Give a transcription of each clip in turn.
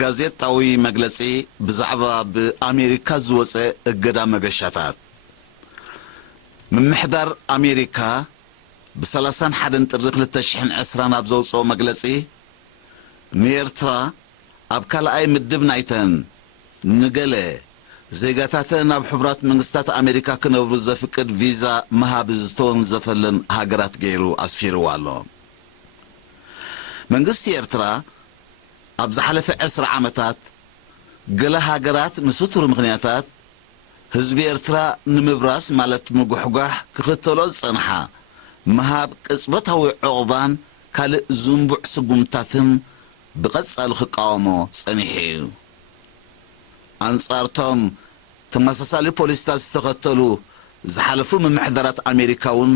ጋዜጣዊ መግለጺ ብዛዕባ በአሜሪካ ዝወፀ እገዳ መገሻታት ምምሕዳር አሜሪካ ብ31 ጥሪ 2020 ናብ ዘውፅኦ መግለጺ ንኤርትራ ኣብ ካልኣይ ምድብ ናይተን ንገለ ዜጋታተን ናብ ሕቡራት መንግስታት አሜሪካ ክነብሩ ዘፍቅድ ቪዛ መሃብ ዝተወንዘፈለን ሃገራት ገይሩ ኣስፊርዎ ኣሎ። መንግስቲ ኤርትራ ኣብ ዝሓለፈ 10 ዓመታት ገለ ሃገራት ንስቱር ምኽንያታት ህዝቢ ኤርትራ ንምብራስ ማለት ምጉሕጓሕ ክኽተሎ ዝጸንሓ መሃብ ቅጽበታዊ ዕቑባን ካልእ ዝንቡዕ ስጉምታትን ብቐጻሊ ክቃወሞ ጸኒሑ እዩ። አንጻርቶም ተመሳሳሊ ፖሊሲታት ዝተኸተሉ ዝሓለፉ ምምሕዳራት አሜሪካውን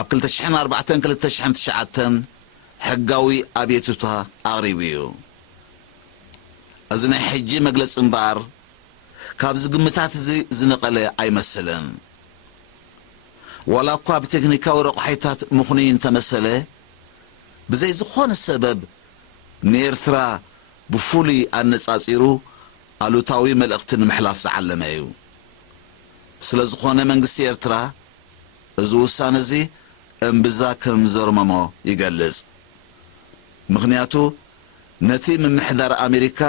ኣብ 2004-2009 ሕጋዊ አቤቱታ ኣቕሪቡ እዩ። እዚ ናይ ሕጂ መግለፂ እምበር ካብ ዝግምታት ዝነቐለ ኣይመስልን። ዋላ እኳ ብቴክኒካዊ ረቑሒታት ምኹንይን ተመሰለ ብዘይ ዝኾነ ሰበብ ንኤርትራ ብፍሉይ ኣነጻጺሩ አሉታዊ መልእኽቲ ንምሕላፍ ዝዓለመ እዩ። ስለ ዝኾነ መንግስቲ ኤርትራ እዚ ውሳነ እዚ እምብዛ ከም ዘርመሞ ይገልጽ። ምኽንያቱ ነቲ ምምሕዳር አሜሪካ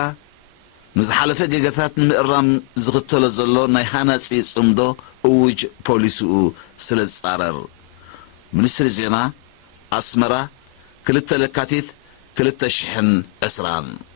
ንዝሓለፈ ጌጋታት ንምእራም ዝኽተሎ ዘሎ ናይ ሃናጺ ጽምዶ እውጅ ፖሊሲኡ ስለ ዝጻረር። ሚኒስትሪ ዜና ኣስመራ 2 ለካቲት 2020